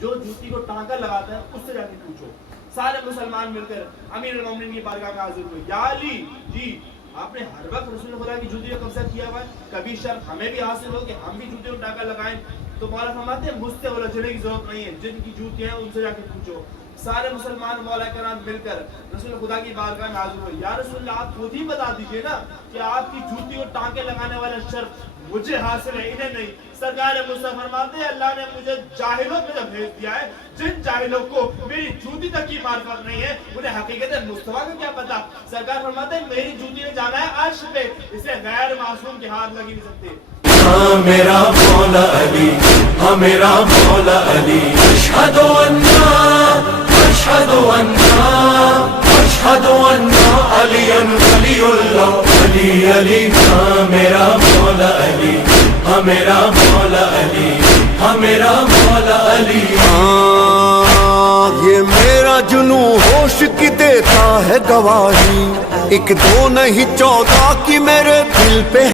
جو جوتی کو ٹانکا لگاتا ہے اس سے جا کے پوچھو. سارے مسلمان مل کر امیر المومنین کی بارگاہ میں حاضر ہوئے. یا علی جی آپ نے ہر وقت رسول خدا کی جوتی کا قبضہ کیا ہوا ہے, کبھی شرف ہمیں بھی حاصل ہو کہ ہم بھی جوتی کو ٹانکا لگائیں. تو مولا فرماتے ہیں مجھ سے الجھنے کی ضرورت نہیں ہے, جن کی جوتیاں ہیں ان سے جا کے پوچھو. سارے مسلمان مولا کرام مل کر رسول خدا کی بارگاہ میں حاضر ہوئے. یا رسول اللہ آپ خود ہی بتا دیجئے نا کہ آپ کی جوتی کو ٹانکے لگانے والا شرف مجھے حاصل ہے, انہیں نہیں. سرکار مصطفیٰ فرماتے ہیں اللہ نے مجھے جاہلوں میں جب بھیج دیا ہے, جن جاہلوں کو میری جوتی تک کی معرفت نہیں ہے انہیں حقیقت مصطفیٰ کا کیا پتا. سرکار فرماتے ہیں میری جوتی نے جانا ہے عرش پہ, اسے غیر معصوم کے ہاتھ لگی نہیں سکتے. ہاں میرا مولا علی, ہاں میرا مولا علی, اشہد انہ علی ولی اللہ علی علی. ہاں میرا مولا علی, ہاں میرا مولا علی, ہاں میرا مولا علی. یہ میرا جنوں ہوش کی دیتا ہے گواہی, ایک دو نہیں 14 کی میرے دل پہ